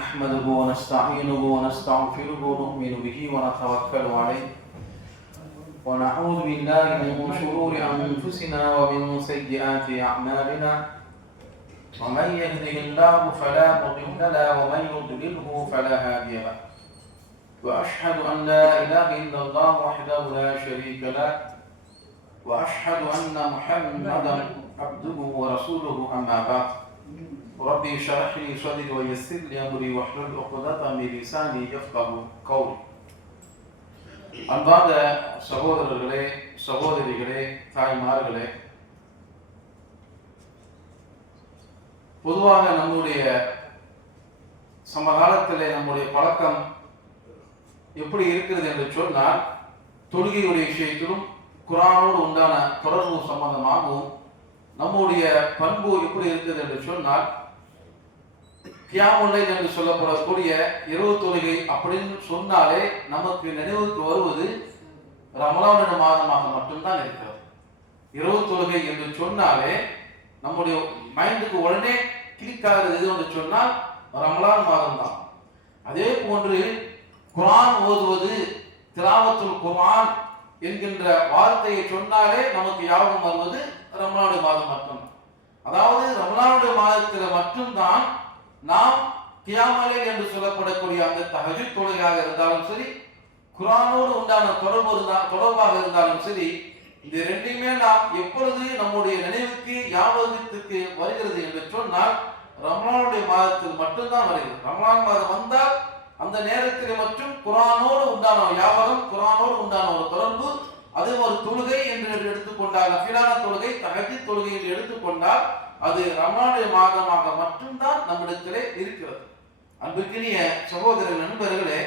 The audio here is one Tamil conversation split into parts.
نحمده ونستعينه ونستغفره ونؤمن به ونتوكل عليه ونعوذ بالله من شرور أنفسنا ومن سيئات أعمالنا ومن يهده الله فلا مضل له ومن يضلله فلا هادي له وأشهد أن لا إله إلا الله وحده لا شريك له وأشهد أن محمدا عبده ورسوله أما بعد ربي اشرح لي صدري ويسر لي أمري واحلل عقدة من لساني يفقهوا قولي. அன்பார்ந்த சகோதரர்களே, சகோதரிகளே, தாய்மார்களே, பொதுவாக நம்முடைய சமகாலத்திலே நம்முடைய பழக்கம் எப்படி இருக்கிறது என்று சொன்னால், தொழுகையுடைய விஷயத்திலும் குர்ஆனோடு உண்டான தொடர்பு சம்பந்தமாகவும் நம்முடைய பண்பு எப்படி இருக்கிறது என்று சொன்னால், கியாமுல் லைல் என்று சொல்லப்படக்கூடிய இரவு தொழுகை அப்படின்னு சொன்னாலே நமக்கு நினைவுக்கு வருவது ரமலானுடைய மாதமாக மட்டும்தான் இருக்கிறது. இரவு தொழுகை என்று சொன்னாலே நம்முடைய மைண்டுக்கு உடனே கிளிக் ஆகிறது எது என்று சொன்னால் ரமலான் மாதம் தான். அதே போன்று குர்ஆன் ஓதுவது, திலாவத்துல் குர்ஆன் என்கின்ற வார்த்தையை சொன்னாலே நமக்கு ஞாபகம் வருவது ரமலானுடைய மாதம் மட்டும். அதாவது ரமலானுடைய மாதத்தில் மட்டும்தான் நாம் கியாமுல் லைல் என்று சொல்லப்படக்கூடிய அந்த தஹஜ்ஜுத் தொழுகையாக இருந்தாலும் சரி, குர்ஆனோடு உண்டான தொடர்பாக இருந்தாலும் சரி, இந்த ரெண்டையுமே நாம் எப்பொழுது நம்முடைய நினைவுக்கு ஞாபகத்துக்கு வருகிறது என்று சொன்னால் ரமலானுடைய மாதத்தில் மட்டும்தான் வருகிறது. ரமலான் மாதம் வந்தால் அந்த நேரத்தில் மட்டும் குர்ஆனோடு உண்டான ஞாபகம், குர்ஆனோடு உண்டான ஒரு தொடர்பு, அது ஒரு தொழுகை என்று எடுத்துக்கொண்டால், நஃபிலான தொழுகை, தஹஜ்ஜுத் தொழுகை என்று எடுத்துக்கொண்டால் அது ரமலானுடைய மாதமாக மட்டும்தான் நம்மிடத்திலே இருக்கிறது. அன்புக்கினிய சகோதர நண்பர்களே,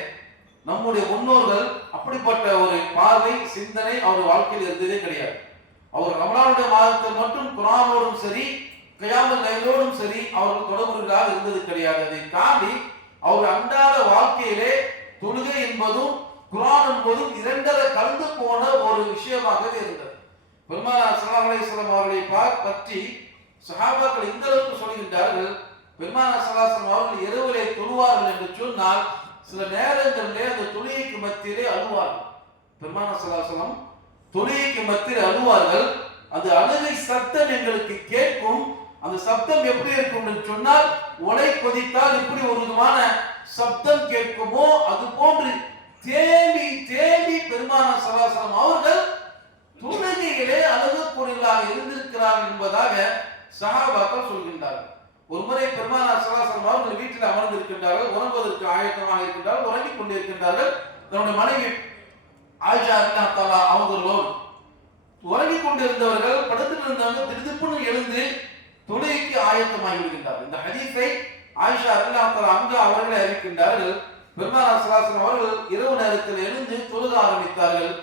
நம்முடைய முன்னோர்கள் அப்படிப்பட்ட ஒரு பார்வை, சிந்தனை அவர் வாழ்க்கையில் இருந்ததே கிடையாது. அவர் ரமலானுடைய மாதத்தில் மட்டும் குர்ஆனோடும் சரி, கியாமுல் லைலோடும் சரி அவர்கள் தொடர்புகளாக இருந்தது கிடையாது. அதை தாண்டி அவர் அன்றாட வாழ்க்கையிலே தொழுகை என்பதும் குர்ஆன் என்பதும் இரண்டரை கலந்து போன ஒரு விஷயமாகவே இருந்தது. பெருமானார் ஸல்லல்லாஹு அலைஹி வஸல்லம் அவர்களை பற்றி சஹாபாக்கள் இந்த அளவுக்கு சொல்கின்றார்கள், பெருமானார் ஸல்லல்லாஹு அலைஹி வஸல்லம் அவர்கள் இரவிலே தொழுவார்கள் என்று சொன்னால் சில நேரங்களிலே அந்த தொழுகைக்கு மத்தியிலே அழுவார்கள். பெருமானார் ஸல்லல்லாஹு அலைஹி வஸல்லம் தொழுகைக்கு மத்தியில் அழுவார்கள். அந்த அழுகை சத்தம் எங்களுக்கு கேட்கும். அந்த சப்தம் எப்படி இருக்கும் என்று சொன்னால், ஒலை கொதித்தால் இப்படி ஒரு விதமான சப்தம் கேட்குமோ அது போன்று தேம்பி தேம்பி பெருமானார் ஸல்லல்லாஹு அலைஹி வஸல்லம் அவர்கள் தொழுகையிலே அழுகக்கூடியவர்களாக இருந்திருக்கிறார்கள் என்பதாக சஹாபாக்கள் சொல்கின்றார்கள். ஒருமுறை பெருமானார் ஸல்லல்லாஹு அலைஹி வஸல்லம் அவர்கள் வீட்டில் அமர்ந்திருக்கின்றார்கள், உறங்குவதற்கு ஆயத்தமாக இருக்கின்றார்கள், உறங்கிக் கொண்டிருக்கின்றார்கள். தன்னுடைய மனைவி ஆயிஷா ரலியல்லாஹு தஆலா அவர்களோடு உறங்கிக் கொண்டிருந்தவர்கள், படுத்துட்டு இருந்தவங்க திடுதிப்புன்னு எழுந்து தொழுகைக்கு ஆயத்தமாகி விடுகின்றார்கள். இந்த ஹதீஸை ஆயிஷா ரலியல்லாஹு தஆலா அன்ஹா அவர்களே அறிவிக்கின்றார்கள். பெருமானார் ஸல்லல்லாஹு அலைஹி வஸல்லம் அவர்கள் இரவு நேரத்தில் எழுந்து தொழுக ஆரம்பித்தார்கள்.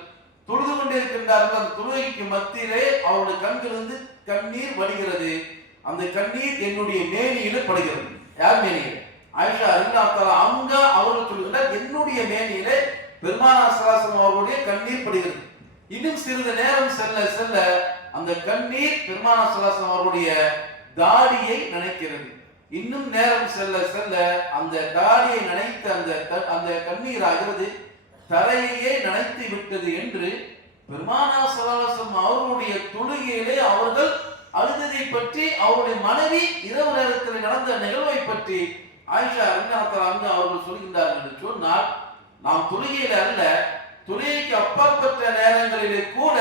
தொழுது கொண்டிருக்கின்றார்கள். அந்த தொழுகைக்கு மத்தியிலே அவருடைய கண்களிலிருந்து கண்ணீர் வடிகிறது. அந்த கண்ணீர் என்னுடைய மேனியில படுகிறது. யார் மேனியில? ஆயிஷா ரலியல்லாஹு தஆலா அன்ஹா அவர்கள் சொல்கிறார், என்னுடைய மேனியிலே பெருமானார் ஸல்லல்லாஹு அலைஹி வஸல்லம் அவருடைய கண்ணீர் படுகிறது. இன்னும் சிறிது நேரம் செல்ல செல்ல அந்த கண்ணீர் பெருமானார் ஸல்லல்லாஹு அலைஹி வஸல்லம் அவருடைய தாடியை நனைக்கிறது. இன்னும் நேரம் செல்ல செல்ல அந்த தாடியை நனைத்த அந்த கண்ணீர் ஆகிறது தரையே நனைத்து விட்டது என்று பெருமானார் ஸல்லல்லாஹு அலைஹி வஸல்லம் அவர்களுடைய தொழுகையிலே அவர்கள் அழுததை பற்றி, அவருடைய மனைவி இரவு நேரத்தில் நடந்த நிகழ்வை பற்றி ஆயிஷா ரலியல்லாஹு தஆலா அவர்கள் சொல்கின்றார்கள் என்று சொன்னால், நாம் தொழுகையில அல்ல, தொழுகைக்கு அப்பாற்பட்ட நேரங்களிலே கூட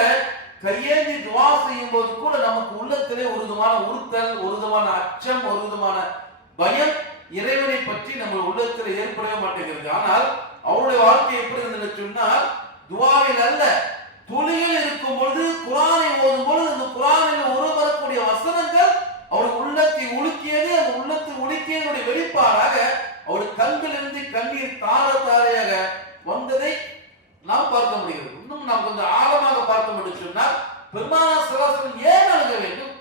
கையேந்தி துஆ செய்யும் போது கூட நமக்கு உள்ளத்திலே ஒரு விதமான உறுத்தல், ஒரு விதமான அச்சம், ஒரு விதமான பயம் இறைவனை பற்றி நம்ம உள்ளத்தில் ஏற்படவே மாட்டேங்கிறது. ஆனால் அவருடைய வாழ்க்கை எப்படி இருந்தது சொன்னால், துஆவில் அல்ல, தொழுகையில் இருக்கும் பொழுது குர்ஆனை ஓதும் பொழுது அந்த குர்ஆனில் வரக்கூடிய வசனங்கள் அவர் உள்ளத்தை உலுக்கியது. அந்த உள்ளத்தை உலுக்கியதுடைய வெளிப்பாடாக அவருடைய கண்களிலிருந்து கண்ணீர் தார தாரையாக வந்ததை நாம் பார்க்க முடிகிறது. இன்னும் நாம் கொஞ்சம் ஆழமாக பார்க்க முடியும் சொன்னால், பெருமானார் ஸல்லல்லாஹு அலைஹி வஸல்லம் ஏன் அழுக வேண்டும்?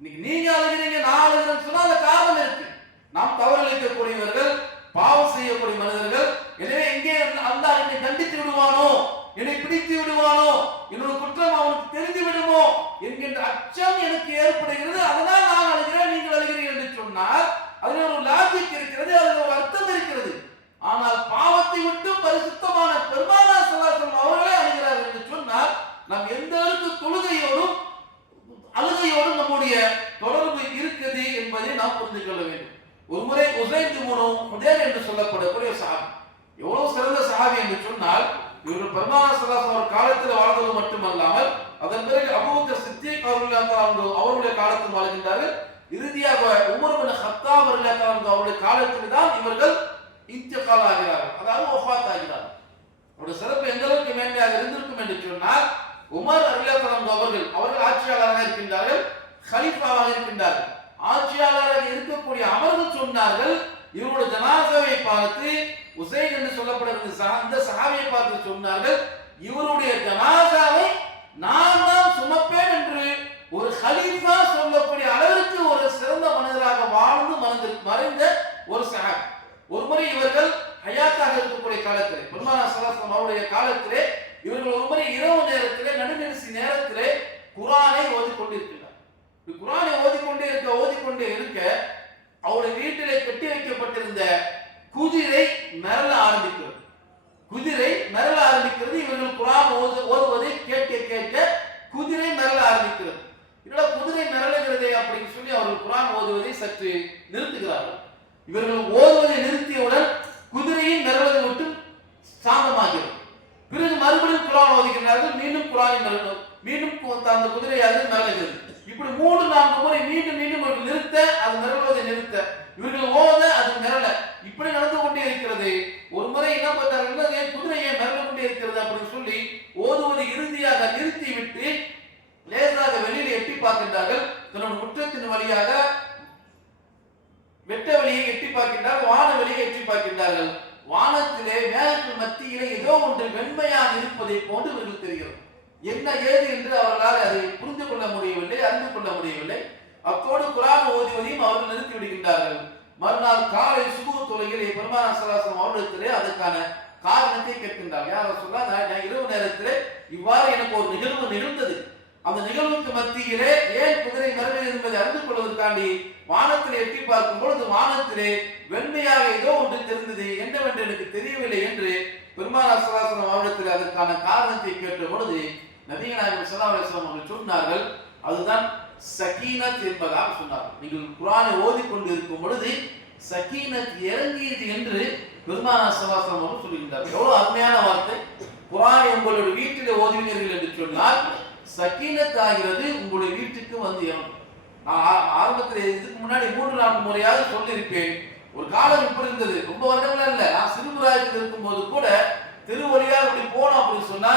இன்னைக்கு நீங்க அழுகிறீங்க, நான் அழுகிறேன்னு சொன்னா அந்த காரணம் இருக்கு. நாம் தவறு இழைக்கக்கூடியவர்கள், பாவம் செய்யக்கூடிய மனிதர்கள். எனவே இங்கே அல்லாஹ் என்னை தண்டித்து விடுவானோ, என்னை பிடித்து விடுவானோ, என்னோட குற்றம் அவனுக்கு தெரிந்து விடுமோ என்கின்ற அச்சம் எனக்கு ஏற்படுகிறது. அதனால் நான் அழுகிறேன், நீங்கள் அழுகிறீர்கள் என்று சொன்னால் அதில் ஒரு லாஜிக் இருக்கிறது, அதில் ஒரு அர்த்தம் இருக்கிறது. என்பதை நாம் புரிந்து கொள்ள வேண்டும். ஒருமுறை உஸைத் இப்னு ஹுதைர் என்று சொல்லப்படக்கூடிய சஹாபி, எவ்வளவு சிறந்த சஹாபி என்று சொன்னால், இவர்கள் பெருமானார் ஸல்லல்லாஹு அலைஹி வஸல்லம் காலத்தில் வாழ்ந்தது மட்டுமல்லாமல் அதன் பிறகு அபூபக்கர் சித்திக் அவர்களுடைய காலத்தில் வாழ்கின்றார்கள். இறுதியாக உமர் இப்னு கத்தாப் அவர்களுடைய காலத்தில் தான் இவர்கள் இன்திகால் ஆகிறார்கள், அதாவது வஃபாத் ஆகிறார்கள். அவருடைய சிறப்பு எந்த அளவுக்கு மேன்மையாக இருந்திருக்கும் என்று சொன்னால், உமர் அவர்கள் ஆட்சியாளராக இருக்கின்றார்கள், கலீஃபாவாக இருக்கின்றார்கள். ஆட்சியாளராக இருக்கக்கூடிய அமர்கள் சொன்னார்கள், இவருடைய ஜனாசாவை பார்த்து உஸைத் என்று சொல்லப்படுகிற அந்த சஹாபியை பார்த்து சொன்னார்கள், இவருடைய ஜனாசாவை நான் தான் சுமப்பேன் என்று ஒரு கலீஃபா சொல்லக்கூடிய அளவிற்கு ஒரு சிறந்த மனிதராக வாழ்ந்து மறைந்த ஒரு சஹாபி. ஒருமுறை இவர்கள் ஹயாத்தாக இருக்கக்கூடிய காலத்திலே, பெருமானார் ஸல்லல்லாஹு அலைஹி வஸல்லம் அவருடைய காலத்திலே இவர்கள் ஒருமுறை இரவு நேரத்திலே நடுநிசி நேரத்திலே குர்ஆனை ஓதிக்கொண்டிருக்கிறார். குர்ஆனை ஓதிக்கொண்டே இருக்க அவருடைய வீட்டிலே கட்டி வைக்கப்பட்டிருந்த குதிரை மிரள ஆரம்பிக்கிறது. இவர்கள் குர்ஆன் ஓதுவதை கேட்க குதிரை மிரள ஆரம்பிக்கிறது. இதனால குதிரை மிரளுகிறதே அப்படின்னு சொல்லி அவர்கள் குர்ஆன் ஓதுவதை சற்று நிறுத்துகிறார்கள். இவர்கள் ஓதுவதை நிறுத்தியவுடன் குதிரையின் மிரளதை விட்டு சாந்தமாகிறது. பிறகு மறுபடியும் குர்ஆன் ஓதுகிறார்கள், மீண்டும் அந்த குதிரையானது மிரளுகிறது. இப்படி 3-4 முறை மீண்டும் இவர்கள் நிறுத்த, அது மிரளுவதை நிறுத்த, இவர்கள் ஓத, அது மிரள, இப்படி நடந்து கொண்டே இருக்கிறது. ஒரு முறை என்ன பண்ணார்கள், குதிரையை மிரள கொண்டே இருக்கிறது அப்படின்னு சொல்லி ஓதுவதை இறுதியாக நிறுத்தி விட்டு லேசாக வெளியில் எட்டி பார்க்கின்றார்கள். தன்னுடைய முற்றத்தின் வழியாக வெட்ட வெளியை எட்டி பார்க்கின்றார்கள், வான வெளியை எட்டி பார்க்கின்றார்கள். வானத்திலே மேகங்கள் மத்தியிலே ஏதோ ஒன்று வெண்மையாக இருப்பதை போன்று இவர்கள் தெரிகிறது. என்ன ஏது என்று அவர்களால் அதை புரிந்து கொள்ள முடியவில்லை, அறிந்து கொள்ள முடியவில்லை. அத்தோடு குர்ஆன் ஓதுவதையும் அவர்கள் நிறுத்தி விடுகின்றார்கள். மறுநாள் காலை சுபஹ் தொழுகையிலே பெருமானார் ஸல்லல்லாஹு அலைஹி வஸல்லம் அவர்களிடத்திலே அதற்கான காரணத்தை கேட்கின்றார்கள். யா ரசூலல்லாஹ், நான் இரவு நேரத்திலே இவ்வாறு எனக்கு ஒரு நிகழ்வு நிகழ்ந்தது, அந்த நிகழ்வுக்கு மத்தியிலே ஏன் குதிரை மிரளுகிறது என்பதை அறிந்து கொள்வதற்காண்டி வானத்திலே எட்டி பார்க்கும் பொழுது வானத்திலே வெண்மையாக ஏதோ ஒன்று தெரிந்தது, என்னவென்று எனக்கு தெரியவில்லை என்று பெருமானார் ஸல்லல்லாஹு அலைஹி வஸல்லம் அவர்களிடத்தில் அதற்கான காரணத்தை கேட்ட பொழுது நபிகள் நாயகம் ஸல்லல்லாஹு அலைஹி வஸல்லம் அவர்கள் சொன்னார்கள், அதுதான் சகீனத் என்பதாக சொன்னார்கள். நீங்கள் குர்ஆனை ஓதிக்கொண்டு இருக்கும் பொழுது சகீனத் இறங்கியது என்று பெருமானார் ஸல்லல்லாஹு அலைஹி வஸல்லம் அவர்கள் சொல்கின்றார்கள். எவ்வளவு அருமையான வார்த்தை! குர்ஆனை உங்களுடைய வீட்டிலே ஓதுவீர்கள் என்று சொன்னால் சகீனத் ஆகிறது உங்களுடைய வீட்டுக்கு வந்து இறங்கும். நான் ஆரம்பத்தில் இதுக்கு முன்னாடி 3-4 முறையாவது சொல்லியிருப்பேன். ஒரு காலம் இப்படி இருந்தது, ரொம்ப வருடங்கள் இல்ல, நான் சிறுபிராயத்தில் இருக்கும் போது கூட திருவழியாக இப்படி போனோம் அப்படின்னு சொன்னா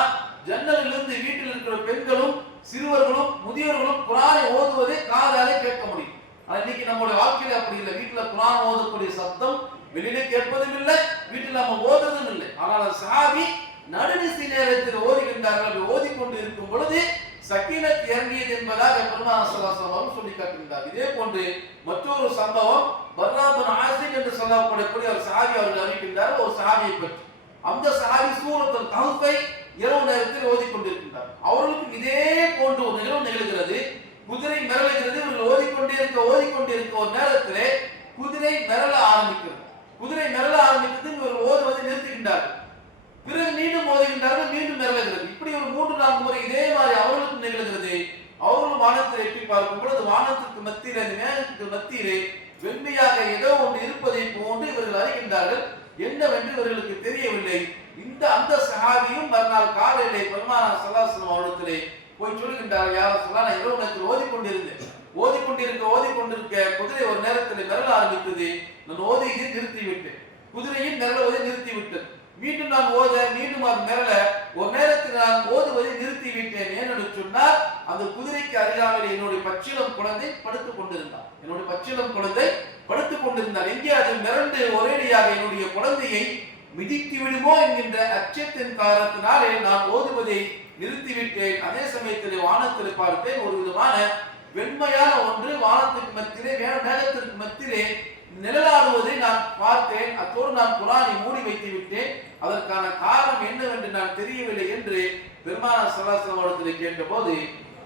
ஜன்னலிலிருந்து வீட்டில் இருக்கிற பெண்களும் சிறுவர்களும் முதியவர்களும் குர்ஆனை ஓதுவதை காதாலே கேட்க முடியும். ஆனா இன்னைக்கு நம்மளுடைய வாழ்க்கையில அப்படி இல்லை. வீட்டுல குர்ஆன் ஓதக்கூடிய சத்தம் வெளியிலே கேட்பதும் இல்லை, வீட்டில் நம்ம ஓதுவதும் இல்லை. ஆனால் சஹாபி நடுநிசி நேரத்தில் ஓதுகின்றார்கள். அப்படி ஓதிக்கொண்டு இருக்கும் பொழுது சகீனத் இறங்கியது என்பதாக பெருமானார் ஸல்லல்லாஹு அலைஹி வஸல்லம் சொல்லி காட்டுகின்றார். இதே போன்று மற்றொரு சம்பவம் பர்ரா பின் ஆஸிம் என்று சொல்லப்படக்கூடிய ஒரு சஹாபி அவர்கள் அறிவிக்கின்றார். ஒரு சஹாபியை பற்றி, அந்த சஹாபி சூரத்துல் கஹ்ஃபை இரவு நேரத்தில் ஓதிக்கொண்டிருக்கின்றார். அவர்களுக்கு இதே போன்ற ஒரு நிகழ்வு நிகழ்கிறது. குதிரை மிரளுகிறது. இவர்கள் ஓதிக்கொண்டே இருக்க ஒரு நேரத்திலே குதிரை மிரள ஆரம்பிக்கிறது. இவர்கள் ஓதுவதை நிறுத்துகின்றார்கள். பிறகு மீண்டும் ஓதுகின்றார்கள், மீண்டும் மிரளுகிறது. இப்படி ஒரு 3-4 முறை இதே மாதிரி அவர்களுக்கும் நிகழ்கிறது. அவர்களும் வானத்தில் எட்டி பார்க்கும் பொழுது வானத்திற்கு மத்தியிலே, மேகத்துக்கு மத்தியிலே வெண்மையாக ஏதோ ஒன்று இருப்பதை போன்று இவர்கள் அறிகின்றார்கள். என்னவென்று இவர்களுக்கு தெரியவில்லை. அந்த சஹாபியும் மறுநாள் காலையிலே பெருமானார் ஸல்லல்லாஹு அலைஹி வஸல்லம் அவர்களிடத்திலே போய் சொல்கின்றார்கள், யா ரசூலல்லாஹ், நான் இரவு நேரத்தில் ஓதிக்கொண்டிருக்க குதிரை ஒரு நேரத்தில் மிரள ஆரம்பித்தது. நான் ஓதியை நிறுத்திவிட்டேன், குதிரையும் மிரளுவதை நிறுத்திவிட்டது. மீண்டும் நான் ஓத, மீண்டும் அது மிரள, ஒரு நேரத்தில் நான் ஓதுவதை நிறுத்திவிட்டேன். ஏன்னு சொன்னால் அந்த குதிரைக்கு அருகாமையில் என்னுடைய பச்சிளம் குழந்தை படுத்துக் கொண்டிருந்தார். எங்கே அது மிரண்டு ஒரேடியாக என்னுடைய குழந்தையை மிதித்து விடுமோ என்கின்ற அச்சத்தின் காரணத்தினாலே நான் ஓதுவதை நிறுத்திவிட்டேன். அதே சமயத்தில் வானத்தில் பார்த்தேன், ஒரு விதமான வெண்மையான ஒன்று வானத்துக்கு மத்தியிலே, மேகத்திற்கு மத்தியிலே நிழலாடுவதை நான் பார்த்தேன். அத்தோடு நான் குர்ஆனை மூடி வைத்து விட்டேன். அதற்கான காரணம் என்னவென்று நான் தெரியவில்லை என்று பெருமானார் ஸல்லல்லாஹு அலைஹி வஸல்லம் கேட்ட போது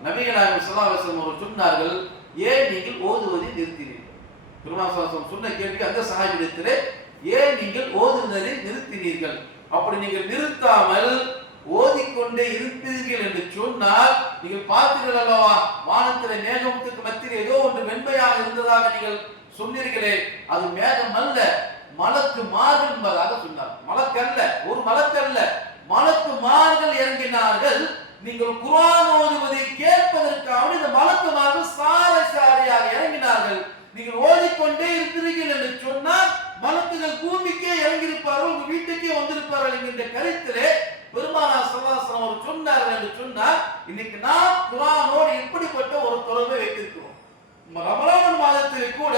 நபிகள் நாயகம் ஸல்லல்லாஹு அலைஹி வஸல்லம் அவர்கள் சொன்னார்கள், ஏன் நீங்கள் ஓதுவதை நிறுத்தினீர்கள்? பெருமானார் ஸல்லல்லாஹு அலைஹி வஸல்லம் சொன்ன கேள்வி அந்த சஹாபியிடத்திலே, ஏன் நீங்கள் ஓதுவதை நிறுத்தினீர்கள்? அப்படி நீங்கள் நிறுத்தாமல் ஓதிக்கொண்டே இருப்பீர்கள் என்று சொன்னால், நீங்கள் பார்த்தீர்கள் அல்லவா, வானத்திலே மேகத்துக்கு மத்தியில் ஏதோ ஒன்று வெண்மையாக இருந்ததாக நீங்கள் சொன்னீர்களே, அது மேகம் அல்ல, மலக்கு மார்கள் என்பதாக சொன்னார். மலக்கல்ல, ஒரு மலக்கல்ல, மலக்கு மார்கள் இறங்கினார்கள். நீங்கள் குர்ஆன் ஓதுவதை கேட்பதற்காக இந்த மலக்கு மார்கள் சாலை சாலையாக இறங்கினார்கள். நீங்கள் ஓதிக்கொண்டே இருக்கிறீர்கள் என்று சொன்னால் மலக்குகள் பூமிக்கே இறங்கியிருப்பார்கள், உங்க வீட்டுக்கே வந்திருப்பார்கள் என்கின்ற கருத்திலே பெருமானார் ஸல்லல்லாஹு அலைஹி வஸல்லம் அவர் சொன்னார்கள் என்று சொன்னால், இன்னைக்கு நாம் குர்ஆனோடு எப்படிப்பட்ட ஒரு தொடர்பை வைத்திருக்கிறோம். ரமலான் மாதத்திலே கூட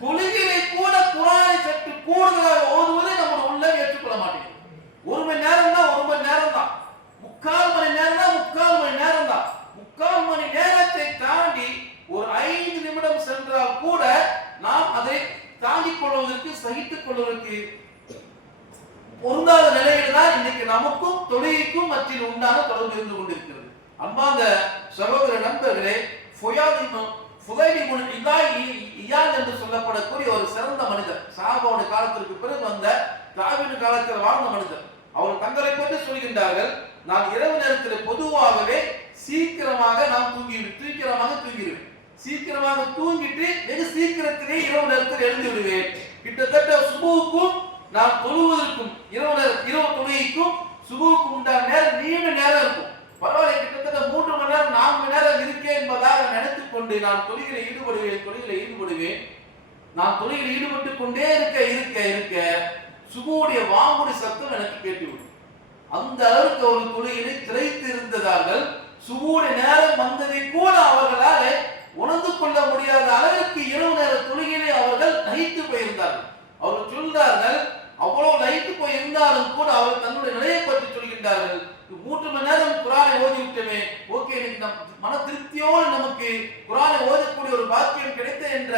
தொழுகையை கூட குர்ஆனை சற்று கூடுதலாக ஓதுவதை நம்முடைய உள்ளம் ஏற்றுக்கொள்ள மாட்டேங்குது. ஒரு மணி நேரம் தான், ஒரு மணி நேரம் தான், 3/4 மணி நேரம் தான், 3/4 மணி நேரம் தான். 3/4 மணி நேரத்தை தாண்டி ஒரு 5 நிமிடம் சென்றால் கூட நாம் அதை தாங்கிக் கொள்வதற்கு, சகித்துக் கொள்வதற்கு பொருந்தாத நிலையில் தான் இன்னைக்கு நமக்கும் தொழுகைக்கும் மத்தியில் உண்டான தொடர்பு இருந்து கொண்டிருக்கிறது. அன்பார்ந்த சகோதர நண்பர்களே, ஃபுதைல் இப்னு இயாத் என்று சொல்லப்படக்கூடிய ஒரு சிறந்த மனிதர், சஹாபாவுடைய காலத்திற்கு பிறகு வந்த தாபீன் காலத்தில் வாழ்ந்த மனிதர். அவர் தங்களை பற்றி சொல்கின்றார்கள், நான் இரவு நேரத்தில் பொதுவாகவே சீக்கிரமாக தூங்கிடுவேன். சீக்கிரமாக தூங்கிட்டு வெகு சீக்கிரத்திலே இரவு நேரத்தில் எழுந்து விடுவேன். கிட்டத்தட்ட சுபுவுக்கும் நான் தொழுவதற்கும் இரவு தொழுகைக்கும் சுபுவுக்கும் உண்டான நேரம் நீண்ட நேரம் இருக்கும். பரவாயில்லை, கிட்டத்தட்ட 3 மணி நேரம் 4 மணி நேரம் இருக்கேன் என்பதாக நினைத்துக் கொண்டு நான் தொழுகையில் ஈடுபடுவேன். நான் தொழுகையில் ஈடுபட்டுக் கொண்டே இருக்க சுபுவுடைய வாங்குடி சத்தம் எனக்கு கேட்டுவிடும். அந்த அளவுக்கு அவர்கள் தொழுகையிலே திளைத்து இருந்ததார்கள். சுபுவுடைய நேரம் வந்ததை கூட அவர்களால் உணர்ந்து கொள்ள முடியாத அளவிற்கு இரவு நேர தொழுகையிலே அவர்கள் லயித்து போயிருந்தார்கள். அவர்கள் சொல்கிறார்கள், அவ்வளவு லயித்து போயிருந்தாலும் கூட அவர்கள் தன்னுடைய நிலையை பற்றி சொல்கின்றார்கள், 3 மணி நேரம் குர்ஆனை ஓதிவிட்டோமே, ஓகே, மன திருப்தியோடு நமக்கு குர்ஆனை ஓதக்கூடிய ஒரு பாக்கியம் கிடைத்த என்ற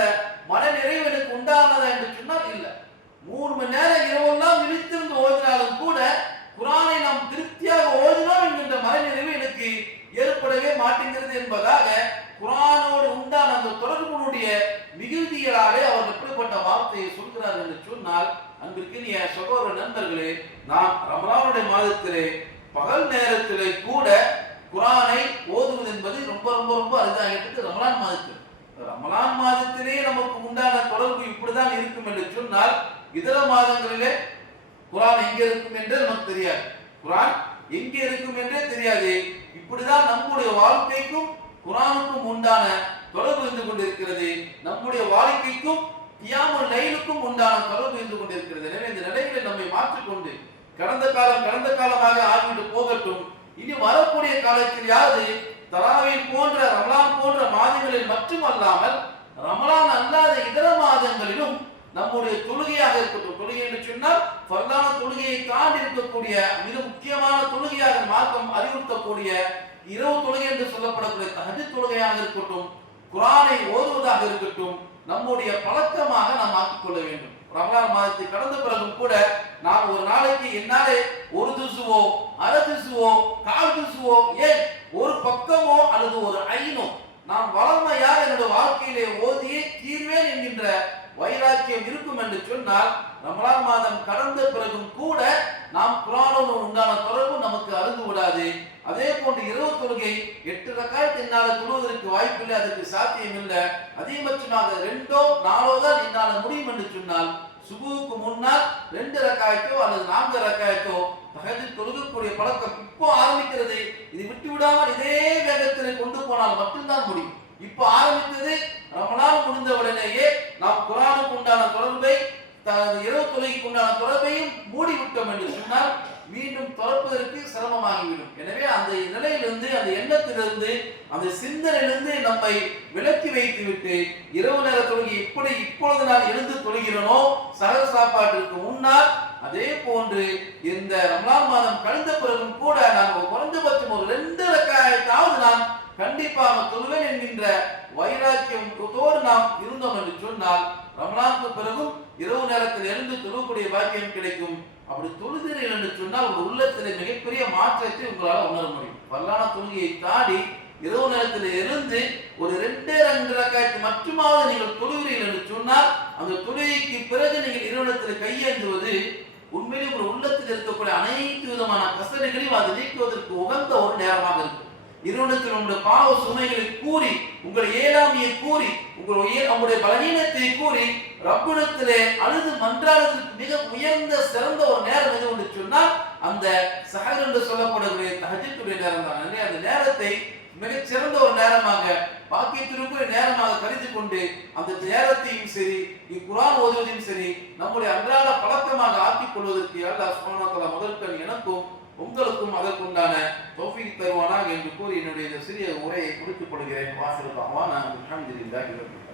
மன நிறைவு எனக்கு உண்டானதா என்று சொன்னால் இல்லை. 3 மணி நேரம் இரவெல்லாம் விழித்திருந்து ஓதினாலும் கூட குர்ஆனை நாம் திருப்தியாக ஓதினோம் என்கின்ற மன நிறைவு எனக்கு ஏற்படவே மாட்டேங்கிறது என்பதாக குர்ஆனோடு உண்டான அந்த தொடர்புடைய மிகுதிகளாலே அவர் எப்படிப்பட்ட வார்த்தையை சொல்கிறார்கள் என்று சொன்னால், அன்பிற்கினிய சகோதர நண்பர்களே, நாம் ரமலானுடைய மாதத்திலே பகல் நேரத்திலே கூட குர்ஆனை ஓதுவது என்பது ரொம்ப ரொம்ப ரொம்ப அரிதாகிட்டு. ரமலான் மாதத்திலே நமக்கு உண்டான தொடர்பு இப்படிதான் இருக்கும் என்று சொன்னால், இதர மாதங்களிலே குர்ஆன் எங்கே இருக்கும் என்றே நமக்கு தெரியாது. குர்ஆன் எங்கே இருக்கும் என்றே தெரியாது. இப்படிதான் நம்முடைய வாழ்க்கைக்கும் குர்ஆனுக்கும் உண்டான தொடர்பு இருந்து கொண்டிருக்கிறது. நம்முடைய வாழ்க்கைக்கும் கியாமுல் லைலுக்கும் உண்டான தொடர்பு இருந்து கொண்டிருக்கிறது. எனவே இந்த நிலைகளை நம்மை மாற்றிக்கொண்டு கடந்த காலமாக ஆகிவிட்டு போகட்டும். இனி வரக்கூடிய காலத்தில் யாவது தராவீஹ் போன்ற ரமலான் போன்ற மாதங்களில் மட்டுமல்லாமல் ரமலான் அல்லாத இதர மாதங்களிலும் நம்முடைய தொழுகையாக இருக்கட்டும், தொழுகை என்று சொன்னால் ஃபர்லான தொழுகையை தாண்டி இருக்கக்கூடிய மிக முக்கியமான தொழுகையாக மார்க்கம் அறிவுறுத்தக்கூடிய இரவு தொழுகை என்று சொல்லப்படக்கூடிய தஹஜ்ஜுத் தொழுகையாக இருக்கட்டும், குர்ஆனை ஓதுவதாக இருக்கட்டும், நம்முடைய பழக்கமாக நாம் ஆக்கிக் கொள்ள வேண்டும். ரமலான் மாதத்தை கடந்த பிறகும் கூட நான் ஒரு நாளைக்கு என்னாலே 1 ஜுஸுவோ 1/2 ஜுஸுவோ 1/4 ஜுஸுவோ ஏன் ஒரு பக்கமோ அல்லது ஒரு ஐனோ நான் வளமையாக என்னுடைய வாழ்க்கையிலே ஓதியே தீர்வேன் என்கின்ற வைராக்கியம் இருக்கும் என்று சொன்னால், ரமலான் மாதம் கடந்த பிறகும் கூட நாம் குர்ஆனோடு உண்டான தொடர்பு நமக்கு அருந்து விடாது. அதே போன்று இரவு தொழுகை 8 ரக்காத் என்னால் தொழுவதற்கு வாய்ப்பில்லை, அதற்கு சாத்தியம் இல்லை. அதிகபட்சமாக 2ஓ 4ஓ தான் என்னால் முடியும் என்று சொன்னால், சுபுவுக்கு முன்னால் 2 ரக்காத்தோ அல்லது 4 ரக்காத்தோ தஹஜ்ஜுத் தொழுகக்கூடிய பழக்கம் இப்போ ஆரம்பிக்கிறது. இதை விட்டு விடாமல் இதே வேகத்தில் கொண்டு போனால் மட்டும்தான் முடியும். இப்போ ஆரம்பித்தது ரமலான் முடிந்த உடனேயே நாம் குர்ஆனுக்கு உண்டான தொடர்பை, இரவு தொழுகைக்கு உண்டான தொடர்பையும் மூடிவிட்டோம் என்று சொன்னால் மீண்டும் திறப்பதற்கு சிரமமாகிவிடும். எனவே அந்த நிலையிலிருந்து, அந்த எண்ணத்திலிருந்து, அந்த சிந்தனையிலிருந்து நம்மை விலக்கி வைத்து விட்டு இரவு நேர தொழுகை இப்பொழுது நான் எழுந்து தொழுகிறேனோ சஹர் சாப்பாட்டிற்கு முன்னால், அதே போன்று இந்த ரமலான் மாதம் கழிந்த பிறகும் கூட நான் குறைந்தபட்சம் ஒரு 2 ரக்காத்தாவது நான் கண்டிப்பாக தொழுவேன் என்கின்ற வைராக்கியத்தோடு நாம் இருந்தோம் என்று சொன்னால் ரமலானுக்கு பிறகும் இரவு நேரத்தில் எழுந்து தொழக்கூடிய பாக்கியம் கிடைக்கும். அப்படி தொழுகிறீர்கள் என்று சொன்னால் ஒரு உள்ளத்திலே மிகப்பெரிய மாற்றத்தை உங்களால் உணர முடியும். பல்லான தொழுகையை தாண்டி இரவு நேரத்தில் எழுந்து ஒரு 2 ரக்காத் மட்டுமாவது நீங்கள் தொழுகிறீர்கள் என்று சொன்னால் அந்த தொழுகைக்கு பிறகு நீங்கள் இறைவனிடத்தில் கையேந்துவது உண்மையிலே ஒரு உள்ளத்தில் இருக்கக்கூடிய அனைத்து விதமான கசடுகளையும் அது நீக்குவதற்கு உகந்த ஒரு நேரமாக இருக்கும். இருவனத்தில் உங்களுடைய பாவ சுமைகளை கூறி, உங்கள் இயலாமையை கூறி, உங்களுடைய பலவீனத்தை கூறி ரப்பிடத்திலே அழுது மன்றாடுவதற்கு மிக உயர்ந்த சிறந்த ஒரு நேரம் எது என்று சொன்னால் அந்த சஹர் என்று சொல்லப்படக்கூடிய தஹஜ்ஜுடைய நேரம் தான். அந்த நேரத்தை மிகச் சிறந்த ஒரு நேரமாக, பாக்கியத்திற்குரிய நேரமாக கருதி கொண்டு அந்த நேரத்தையும் சரி, குர்ஆன் ஓதுவதையும் சரி நம்முடைய அன்றாட பழக்கமாக ஆக்கிக் கொள்வதற்கு அல்லாஹ் சுப்ஹானஹு வ தஆலா முதற்கண் எனக்கும் உங்களுக்கும் அதற்குண்டான தௌஃபீக் தருவானாக என்று கூறி என்னுடைய இந்த சிறிய உரையை முடித்துக் கொள்கிறேன். வாஹிரு தஅவானா அல்ஹம்துலில்லாஹி ரப்பில் ஆலமீன்.